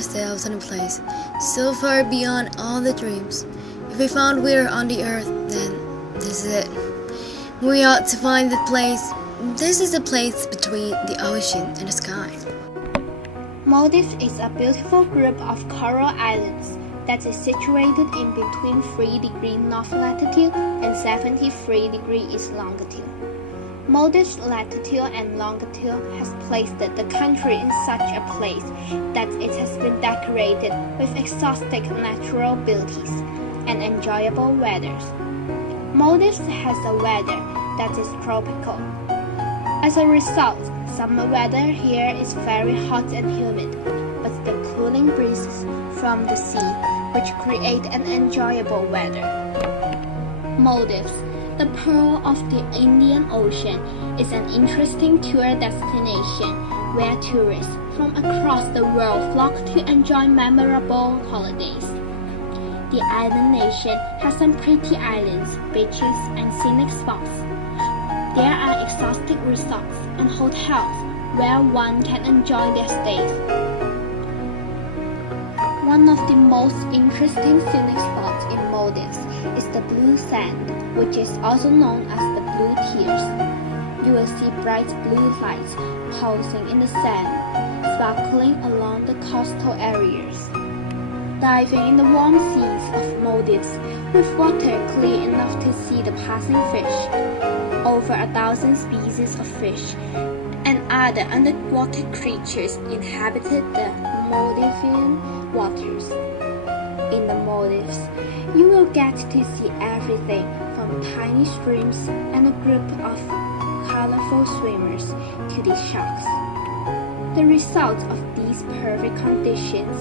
ourselves in a place so far beyond all the dreams. If we found we're on the earth, then this is it. We ought to find the place. This is the place between the ocean and the sky. Maldives is a beautiful group of coral islands that is situated in between 3 degrees north latitude and 73 degrees east longitude. Maldives' latitude and longitude has placed the country in such a place that it has been decorated with exotic natural beauties and enjoyable weathers. Maldives has a weather that is tropical. As a result, summer weather here is very hot and humid, but the cooling breezes from the sea which create an enjoyable weather. Maldives, the pearl of the Indian Ocean, is an interesting tour destination where tourists from across the world flock to enjoy memorable holidays. The island nation has some pretty islands, beaches, and scenic spots. There are exotic resorts and hotels where one can enjoy their stays. One of the most interesting scenic spots in Maldives is the blue sand, which is also known as the blue tears. You will see bright blue lights pulsing in the sand, sparkling along the coastal areas. Diving in the warm seas of Maldives with water clear enough to see the passing fish. Over 1,000 species of fish and other underwater creatures inhabited the Maldivian waters. In the Maldives, you will get to see everything from tiny streams and a group of colorful swimmers to the sharks. The result of these perfect conditions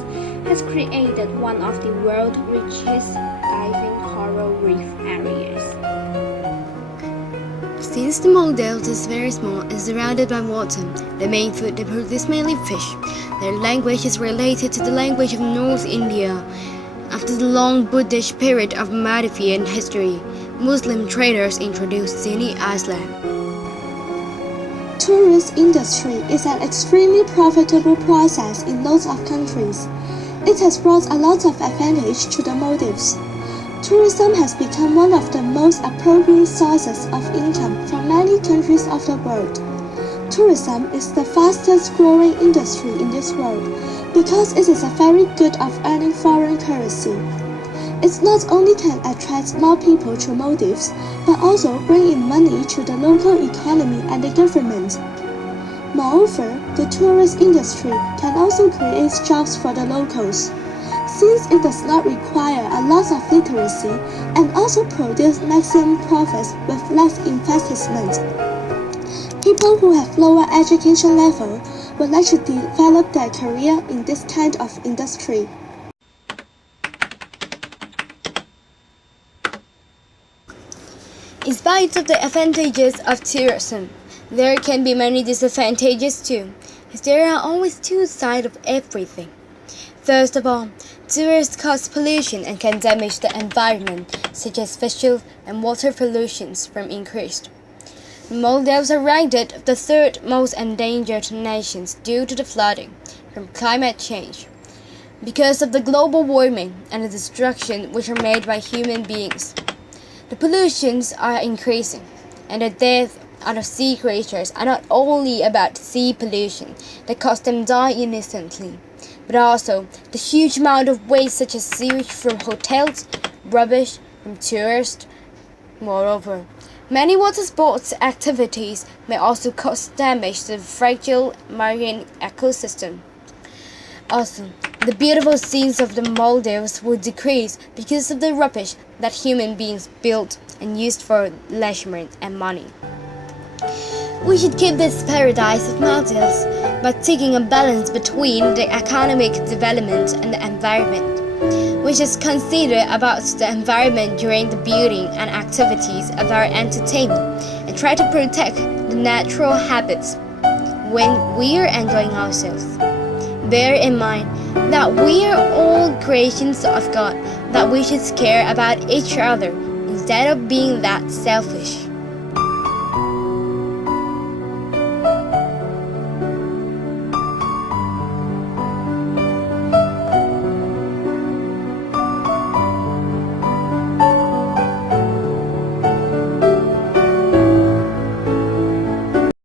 has created one of the world's richest diving coral reef areas. Since the Maldives is very small and surrounded by water, the main food they produce mainly fish. Their language is related to the language of North India. After the long Buddhist period of Maldivian history, Muslim traders introduced Sinai Island. Tourist industry is an extremely profitable process in lots of countries. It has brought a lot of advantage to the Maldives. Tourism has become one of the most appropriate sources of income for many countries of the world. Tourism is the fastest growing industry in this world because it is a very good of earning foreign currency. It not only can attract more people to Maldives, but also bring in money to the local economy and the government. Moreover, the tourist industry can also create jobs for the locals, since it does not require a lot of literacy and also produce maximum profits with less investment. People who have lower education level would like to develop their career in this kind of industry. In spite of the advantages of tourism, there can be many disadvantages too, as there are always two sides of everything. First of all, tourists cause pollution and can damage the environment, such as visual and water pollutions from increased. The Maldives are ranked the third most endangered nations due to the flooding from climate change. Because of the global warming and the destruction which are made by human beings, the pollutions are increasing, and the death of sea creatures are not only about sea pollution that cause them die innocently, but also the huge amount of waste such as sewage from hotels, rubbish from tourists. Moreover, many water sports activities may also cause damage to the fragile marine ecosystem. Also, the beautiful scenes of the Maldives will decrease because of the rubbish that human beings built and used for leisure and money. We should keep this paradise of Maldives by taking a balance between the economic development and the environment. We should consider about the environment during the building and activities of our entertainment and try to protect the natural habits when we are enjoying ourselves. Bear in mind that we are all creations of God, that we should care about each other instead of being that selfish.